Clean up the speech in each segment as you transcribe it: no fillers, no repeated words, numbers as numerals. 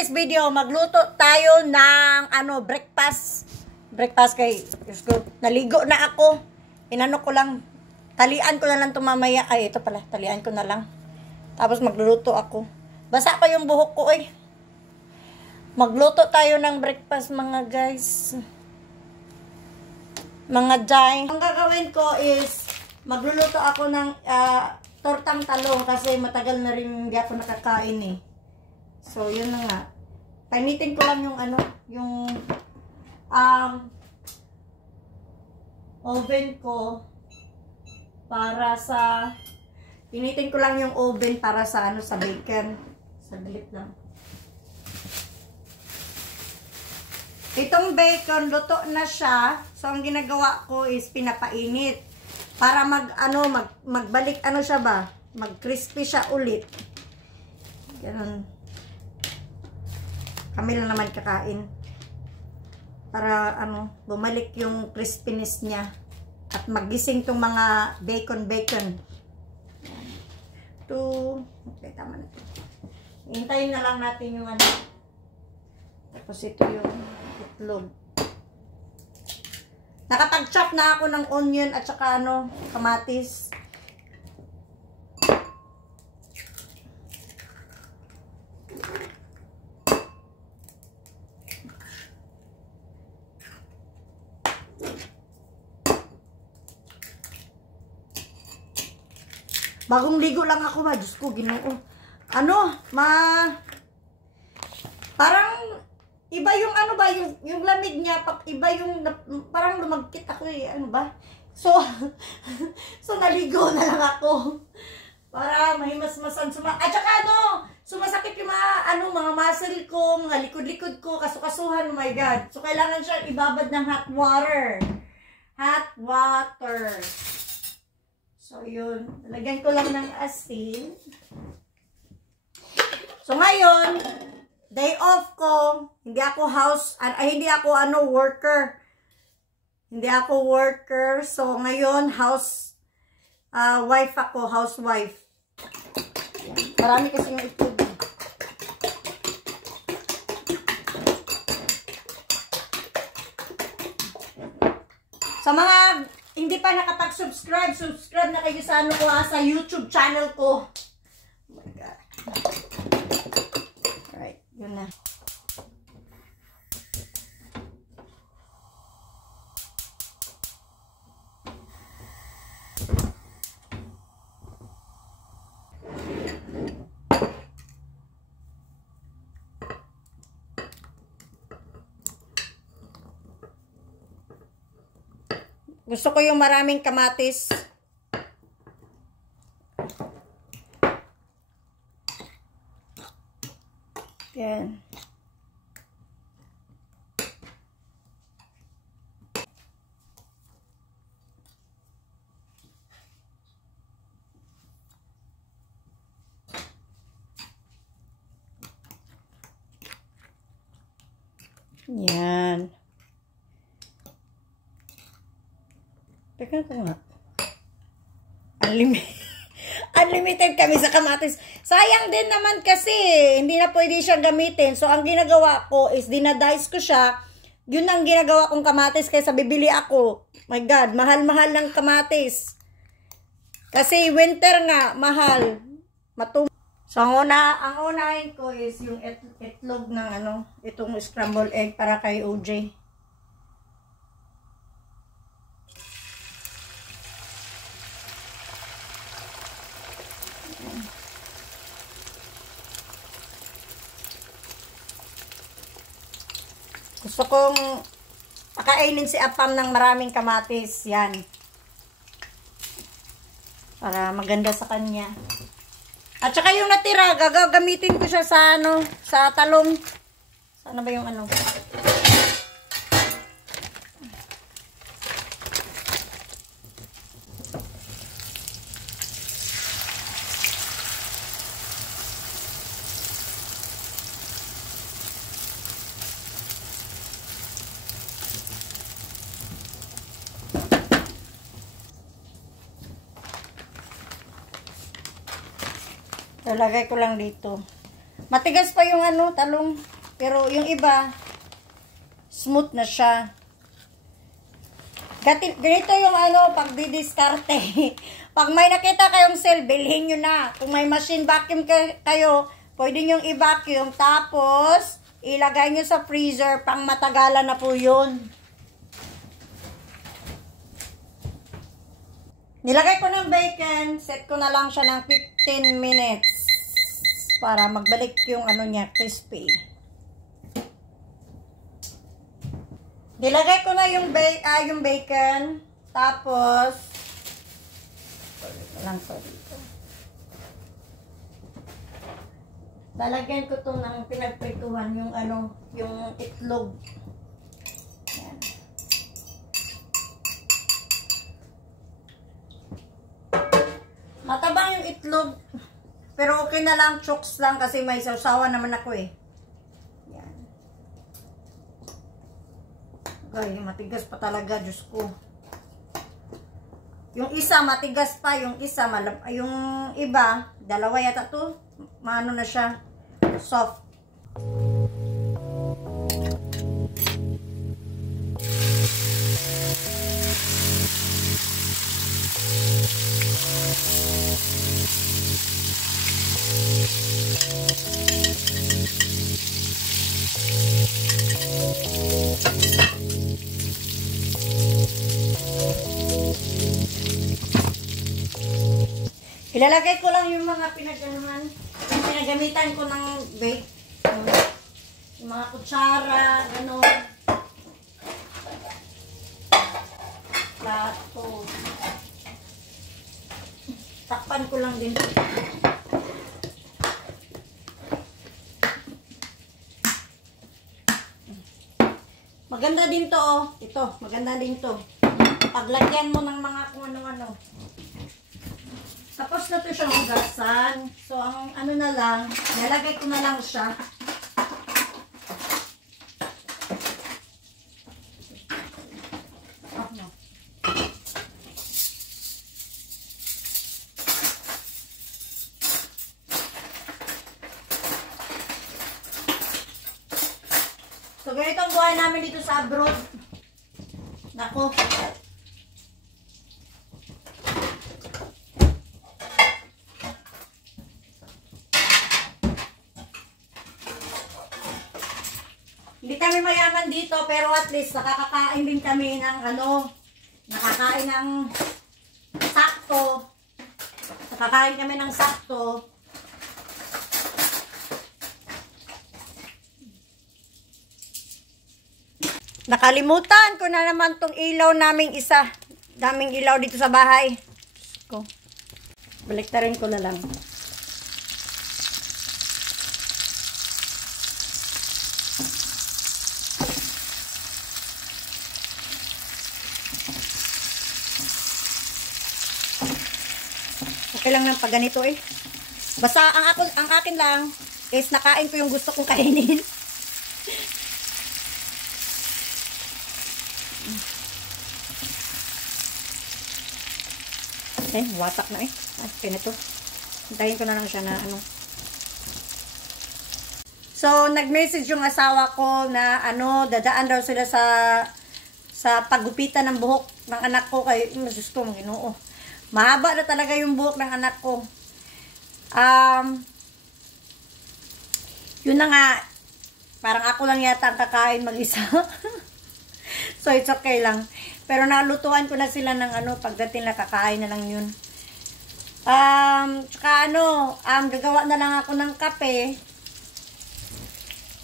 today's video, magluto tayo ng breakfast. Breakfast kay Diyos ko, naligo na ako. Inano ko lang, talian ko na lang ito mamaya. Ay, ito pala, talian ko na lang. Tapos magluluto ako. Basa ko yung buhok ko eh. Magluto tayo ng breakfast mga guys. Mga jay. Ang gagawin ko is, magluluto ako ng tortang talong kasi matagal na rin hindi ako nakakain eh. So, yun na nga. Painitin ko lang yung yung oven ko para sa pinitin ko lang yung oven para sa sa bacon. Saglit lang. Itong bacon luto na siya. So, ang ginagawa ko is pinapainit para magbalik siya ba? Mag-crispy siya ulit. Ganun. Kami lang naman kakain. Para bumalik yung crispiness niya. At magising tong mga bacon. Okay, tama na. Hintayin na lang natin yung Tapos ito yung itlog. Nakapag-chop na ako ng onion at saka kamatis. Bagong ligo lang ako ba? Diyos ko, Ginoo. Parang iba yung yung lamig niya, iba yung parang lumagkit ako eh. So naligo na lang ako. Para mahimasmasan at saka sumasakit yung mga muscle ko, mga likod-likod ko, kasukasuhan, oh my God. So kailangan siya ibabad ng hot water. Hot water. So, yun. Lagyan ko lang ng asin. So, ngayon, day off ko. Hindi ako worker. Hindi ako worker. So, ngayon, wife ako. Housewife. Yan. Marami kasi yung itlog. Sa mga hindi pa nakapag-subscribe, subscribe na kayo sa sa YouTube channel ko. Oh my God. Alright, yun na. Gusto ko yung maraming kamatis. Yan. Yan. Teka ko nga. Unlimited kami sa kamatis. Sayang din naman kasi. Hindi na pwede siya gamitin. So, ang ginagawa ko is dinadice ko siya. Yun ang ginagawa kong kamatis kaysa bibili ako. My God, mahal-mahal ng kamatis. Kasi winter nga, mahal. So, ang unahin ko is yung itlog ng itong scrambled egg para kay OJ. Gusto kong pakainin si Apam ng maraming kamatis. Yan. Para maganda sa kanya. At saka yung natira, gagamitin ko siya sa sa talong. Sana ba yung Lalagay ko lang dito. Matigas pa yung ano, talong. Pero yung iba, smooth na siya. Ganito yung ano, pag didiskarte. Pag may nakita kayong sale, bilhin nyo na. Kung may machine vacuum kayo, pwede nyo i-vacuum. Tapos, ilagay nyo sa freezer, pang matagalan na po yun. Nilagay ko ng bacon, set ko na lang siya ng 15 minutes para magbalik yung ano niya, crispy. Nilagay ko na yung bacon, tapos lalagyan ko to ng pinagprituhan yung ano, yung itlog. Yan. Matabang yung itlog. Pero okay na lang, chokes lang kasi may sausawan naman ako eh. Yan. Gay, matigas pa talaga, Diyos ko. Yung isa matigas pa, yung isa yung iba, dalawa yata to, maano na siya, soft. Ilalagay ko lang yung mga pinagamitan ko ng bake. Yung mga kutsara, ano, plato. Takpan ko lang din. Maganda din to, oh. Ito, maganda din to. Paglagyan mo ng mga kung ano-ano. Tapos na to siyang hugasan. So, ang ano na lang, nalagay ko na lang siya. Oh, no. So, ganito ang buhay namin dito sa abroad. Nako. Hindi kami mayaman dito, pero at least nakakakain din kami ng ano, nakakain ng sakto. Nakakain kami ng sakto. Nakalimutan ko na naman tong ilaw naming isa. Daming ilaw dito sa bahay. Baliktarin ko na lang. Okay lang ng pag ganito eh. Basta ang akin lang is nakain ko yung gusto kong kainin. Eh, wasak na eh. Okay na to. Hintayin ko na lang siya na ano. So, nag-message yung asawa ko na ano, dadaan daw sila sa paggupitan ng buhok ng anak ko kay Diyos ko, Ginoo. Mahaba na talaga yung buhok ng anak ko. Yun na nga, parang ako lang yata ang kakain mag-isa. So, it's okay lang. Pero nalutuan ko na sila ng ano, pagdating na kakain na lang yun. Tsaka ano, gagawa na lang ako ng kape.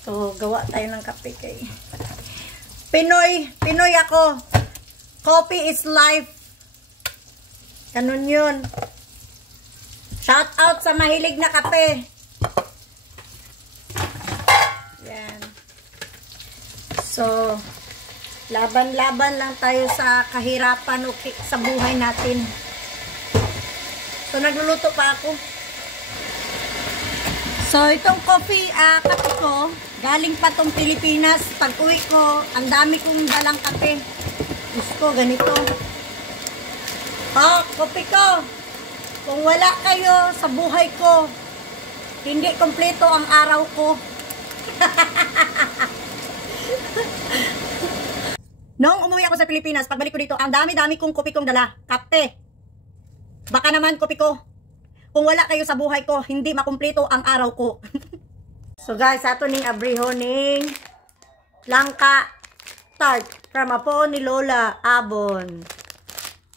So, gawa tayo ng kape kay Pinoy ako. Coffee is life. Ganun yun. Shout out sa mahilig na kape. Yan. So, laban-laban lang tayo sa kahirapan o sa buhay natin. So, nagluluto pa ako. So, itong coffee, kape ko, galing pa tong Pilipinas. Pag uwi ko, ang dami kong dalang kape. Gusto, ganito. Kopi ko. Kung wala kayo sa buhay ko, Hindi kompleto ang araw ko. Noong umuwi ako sa Pilipinas, pagbalik ko dito, ang dami-dami kong kopi kong dala. Kape. Baka naman kopi ko. Kung wala kayo sa buhay ko, hindi makumpleto ang araw ko. So guys, ato ning abriho ning langka tart from apo ni Lola Abon.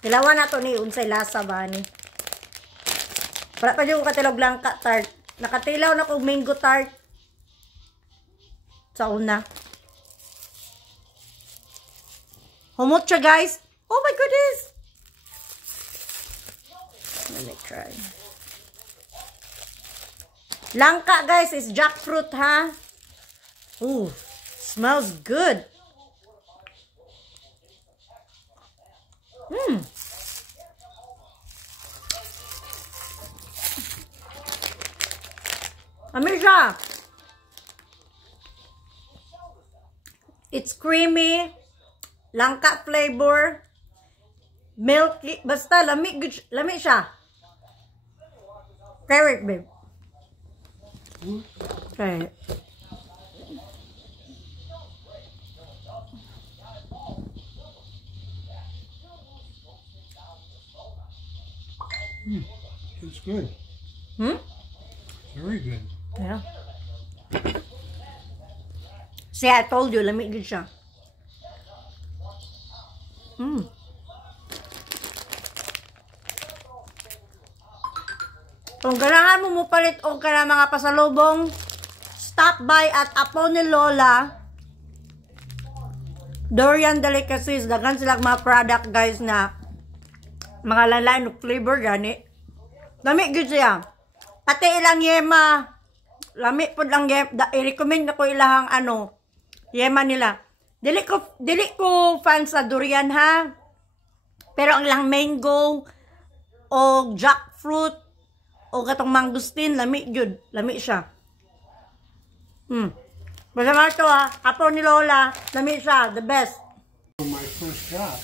Dilawan na to ni unsay lasa ba ni. Wala pa yung katilog langka tart. Nakatilaw na kong mango tart. Sa una. Humot siya guys. Oh my goodness. Let me try. Langka guys is jackfruit ha. Ooh, smells good. Amisha. It's creamy. Langka flavor. Milky. Basta lamig siya. Try it, babe. Try it. It's good. Very good. Yeah. See, I told you, lamig din siya. Kung kailangan mo palit o kaya mga pasalubong, stop by at Apo ni Lola. Durian Delicacies. Dagan silang mga product guys na mga line of flavor gani. Lami gud siya. Pati ilang yema. Lami pud lang yema. I-recommend ako ilahang yema nila. Dili ko fan sa durian ha. Pero ang ilang mango o jackfruit o katong mangustin, lami jud. Lami siya. Masama ito ha. Apo ni Lola, lami siya. The best. My first job.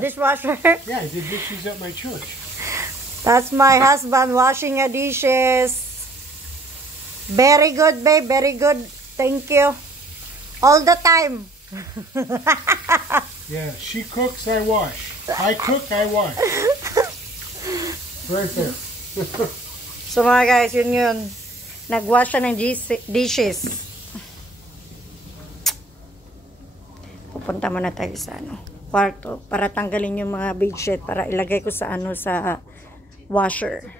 Dishwasher. Yeah, I did dishes at my church. That's my husband washing the dishes. Very good, babe. Very good. Thank you. All the time. Yeah, she cooks, I wash. I cook, I wash. Right there. So mga guys, yun. Nagwash siya ng dishes. Pupunta muna tayo sa kwarto para tanggalin yung mga bedsheet para ilagay ko sa sa washer.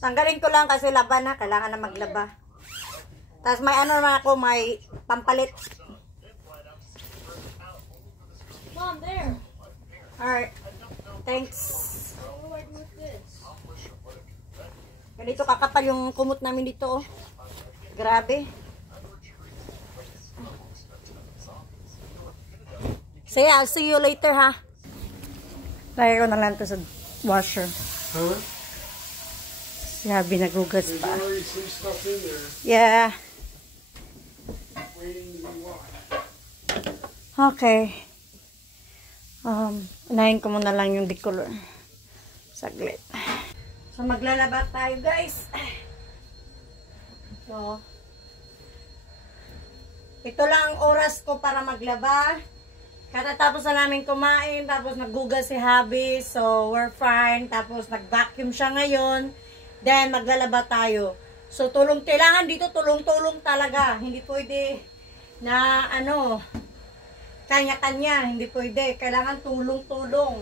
Tanggalin ko lang kasi laban na, kailangan na maglaba. Tapos may naman ako, may pampalit. Mom, there. Alright. Thanks. Ganito kakapal yung kumot namin dito. Grabe. So yeah, I'll see you later ha. Lagay ko na lang ito sa washer. Huh? Yeah, binagugas There's pa. already some stuff in there Yeah. waiting to be washed. Okay. Unahin ko muna lang yung decolor. Saglit. So, maglalaba tayo, guys. So, ito lang ang oras ko para maglaba. Katatapos na namin kumain, tapos naggugas si Habi, so we're fine. Tapos nag-vacuum siya ngayon. Then, maglalaba tayo. So, kailangan dito tulong-tulong talaga. Hindi pwede na kanya-kanya, hindi pwede. Kailangan tulong-tulong.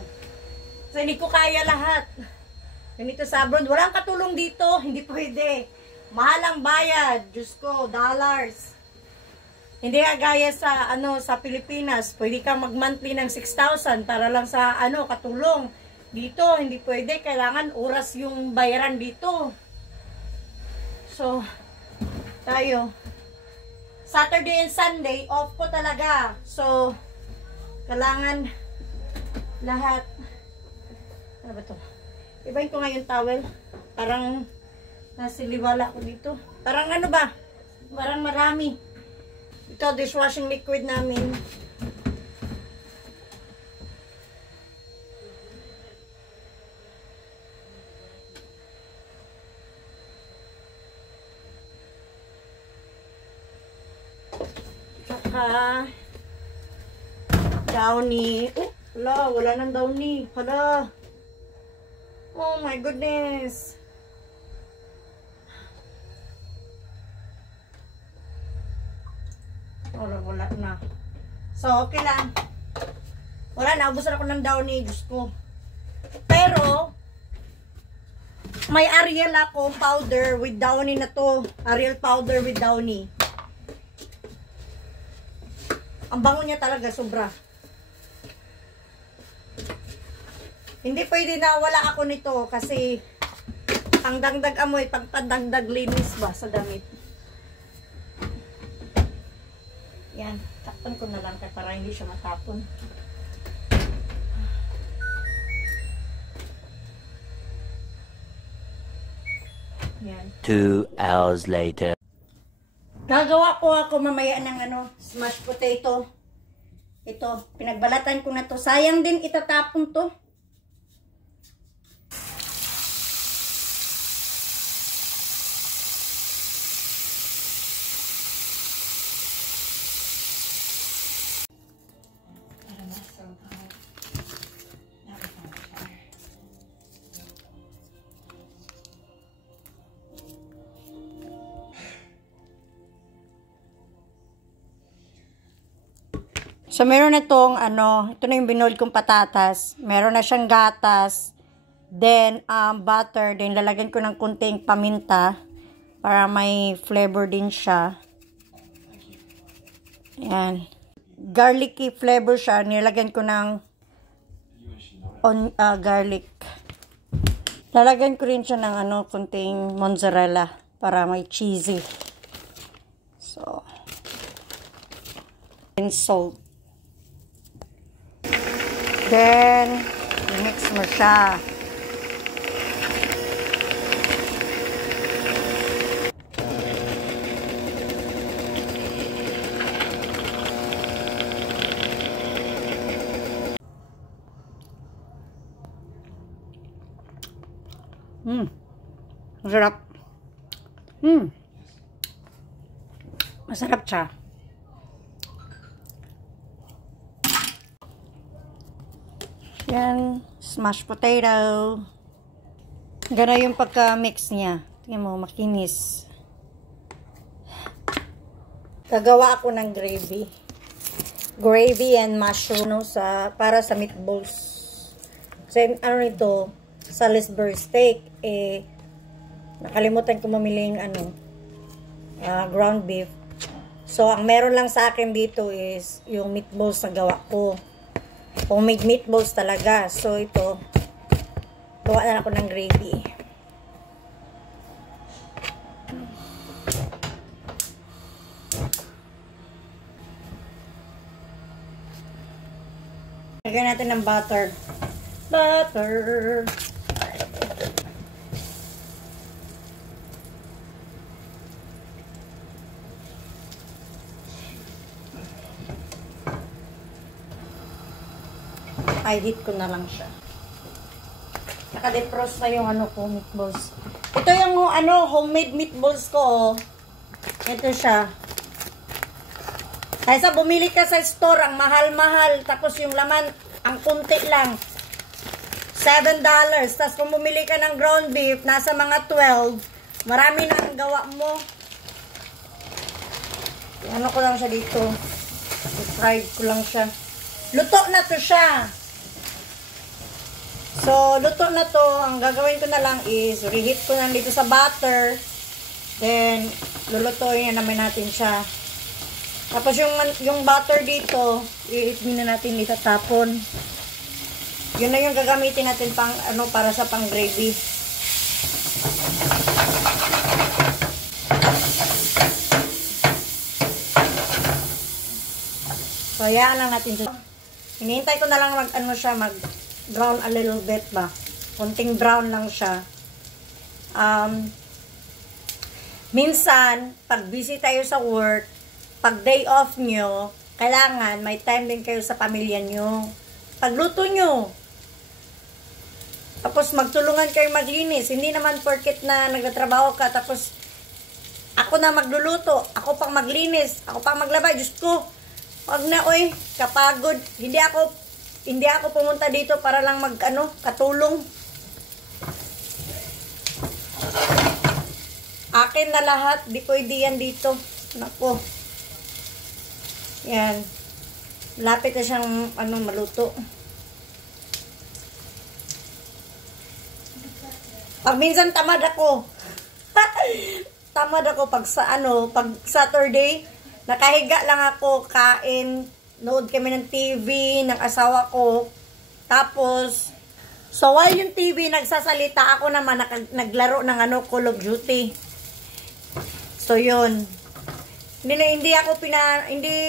So, hindi ko kaya lahat. Ganito sa abroad, walang katulong dito, hindi pwede. Mahal ang bayad, Diyos ko, dollars. Hindi gaya sa, sa Pilipinas, pwede kang mag-monthly ng 6,000 para lang sa, katulong. Dito, hindi pwede. Kailangan oras yung bayaran dito. So, tayo. Saturday and Sunday, off ko talaga. So, kailangan lahat. Ano ba to? Ibahin ko nga yung towel. Parang nasiliwala ko dito. Parang Parang marami. Ito, dishwashing liquid namin. Downy. Oh, wala nang downy. Hala. Oh my goodness. Wala na. So, okay lang. Wala na, ubusan ako ng downy. Diyos ko. Pero, may Ariel ako powder with downy na to. Ariel powder with downy. Ang bango niya talaga, sobra. Hindi pwede na wala ako nito kasi ang dagdag amoy, pagpadagdag linis ba sa damit. Yan, takpan ko na lang para hindi siya matapon. Yan. 2 hours later. Gagawa ko ako mamaya ng smashed potato. Ito, pinagbalatan ko na to. Sayang din itatapon to. So, meron na itong, ito na yung binold kong patatas. Meron na siyang gatas. Then, butter. Then, lalagyan ko ng kunting paminta para may flavor din siya. Yan. Garlicky flavor siya. Nilagyan ko ng garlic. Lalagyan ko rin siya ng kunting mozzarella para may cheesy. So, and salt. Then, mix mo siya. Masarap. Masarap siya. Yan, smashed potato. Gana yung pagka-mix niya. Tingnan mo, makinis. Gagawa ako ng gravy. Gravy and mushroom para sa meatballs. Kasi ito, Salisbury steak. Nakalimutan ko mamiling ground beef. So, ang meron lang sa akin dito is yung meatballs na gawa ko. Homemade meatballs talaga. So, ito, gawa na ako ng gravy. Lagyan natin ng butter. Butter! I-heat ko na lang siya. Naka-defrost na yung ko, meatballs. Ito yung homemade meatballs ko. Ito siya. Kaysa bumili ka sa store, ang mahal-mahal. Tapos yung laman, ang kunti lang. $7. Tapos kung bumili ka ng ground beef, nasa mga 12. Marami na ang gawa mo. Ko lang siya dito. I-fried ko lang siya. Luto na to siya. So, luto na to. Ang gagawin ko na lang is, reheat ko na dito sa butter. Then, lulutuin na naman natin siya. Tapos, yung butter dito, i-heat na natin itatapon. Yun na yung gagamitin natin pang, para sa pang gravy. So, hayaan lang natin siya. Hinihintay ko na lang mag-brown a little bit ba. Kunting brown lang siya. Minsan, pag busy tayo sa work, pag day off nyo, kailangan may time din kayo sa pamilya nyo. Pagluto nyo. Tapos magtulungan kayo maglinis. Hindi naman porket na nagtatrabaho ka, tapos ako na magluluto, ako pang maglinis, ako pang maglaba. Diyos ko, Wag na, oy. Kapagod. Hindi ako pumunta dito para lang katulong. Akin na lahat. Di pwede yan dito. Nako. Yan. Lapit na siyang, maluto. Pag minsan tamad ako. Tamad ako pag Saturday, nakahiga lang ako, kain, nood kami ng TV ng asawa ko. Tapos, so while yung TV nagsasalita, ako naman naglaro ng Call of Duty. So yun. Hindi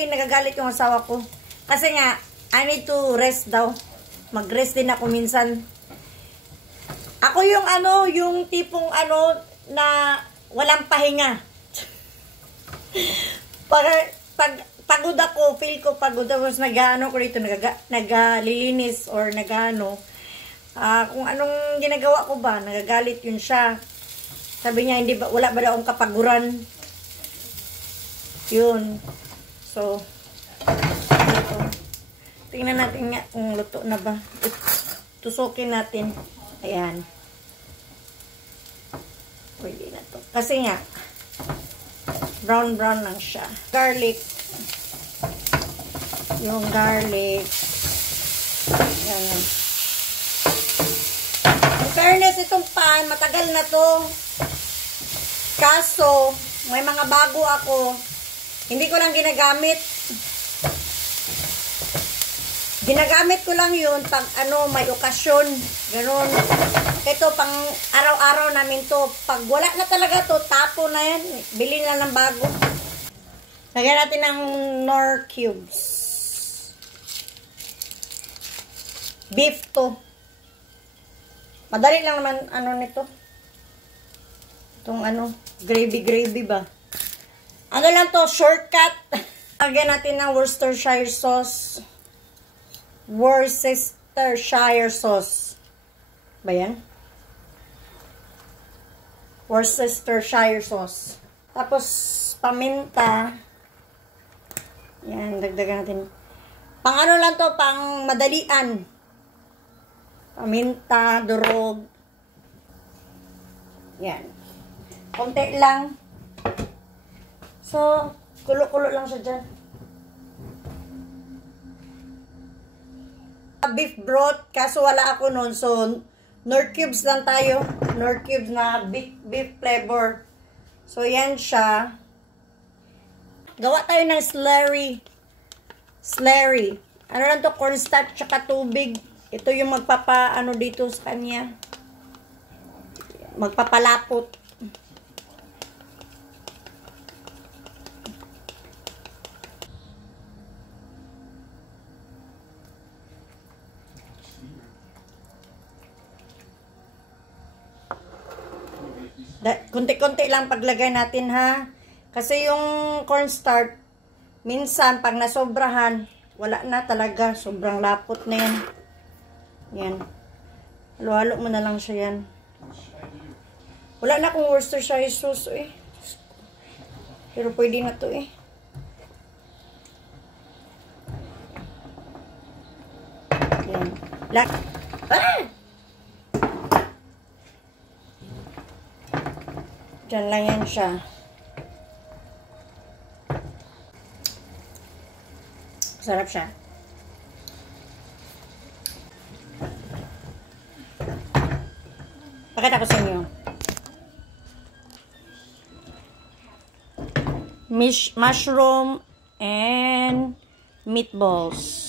nagagalit yung asawa ko. Kasi nga, I need to rest daw. Mag-rest din ako minsan. Ako yung yung tipong na walang pahinga. Pagod ako, feel ko pagod. Tapos ko dito, naglilinis or kung anong ginagawa ko ba, nagagalit yun siya. Sabi niya, wala ba daw akong kapaguran? Yun. So, ito. Tingnan natin nga kung luto na ba. Tusukin natin. Ayan. Pwede na to. Kasi nga, brown lang siya. Garlic. Yung garlic. Ayan. In fairness, itong pan, matagal na to. Kaso, may mga bago ako. Hindi ko lang ginagamit. Ginagamit ko lang yun pag may okasyon. Ganon. Ito, pang araw-araw namin to. Pag wala na talaga to, tapo na yan. Bili na ng bago. Lagyan natin ng Knorr cubes. Beef to. Madali lang naman, nito. Itong gravy ba? Lang to, shortcut. Lagyan natin ng Worcestershire sauce. Worcestershire sauce. Ba yan? Worcestershire sauce. Tapos, paminta. Yan, dagdagan natin. Pang lang to, pang madalian. Paminta, durog. Yan. Konti lang. So, kulo-kulo lang siya dyan. Beef broth, kaso wala ako noon. So, Knorr cubes lang tayo. Knorr cubes na beef flavor. So, yan siya. Gawa tayo ng slurry. Slurry. Lang to? Cornstarch tsaka tubig. Ito yung dito sa kanya. Magpapalapot. Kunti-kunti lang paglagay natin, ha. Kasi yung cornstarch, minsan pag nasobrahan, wala na talaga. Sobrang lapot na yan. Yan. Halo-halo mo na lang siya yan. Wala na akong Worcestershire sauce, eh. Pero pwede na to, eh. Yan. Diyan lang yan siya. Sarap siya. Pakita ko sa inyo. Mushroom and meatballs.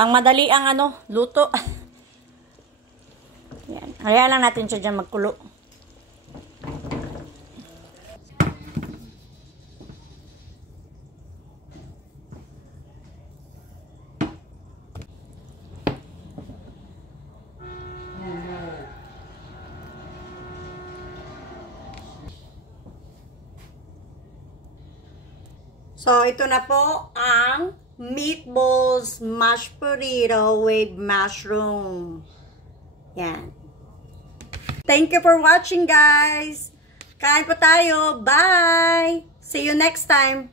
Pang madali ang luto. Yan. Hayaan lang natin siya dyan magkulo. So, ito na po ang meatballs mashed potato with mushroom. Yan. Thank you for watching, guys. Kain po tayo. Bye! See you next time.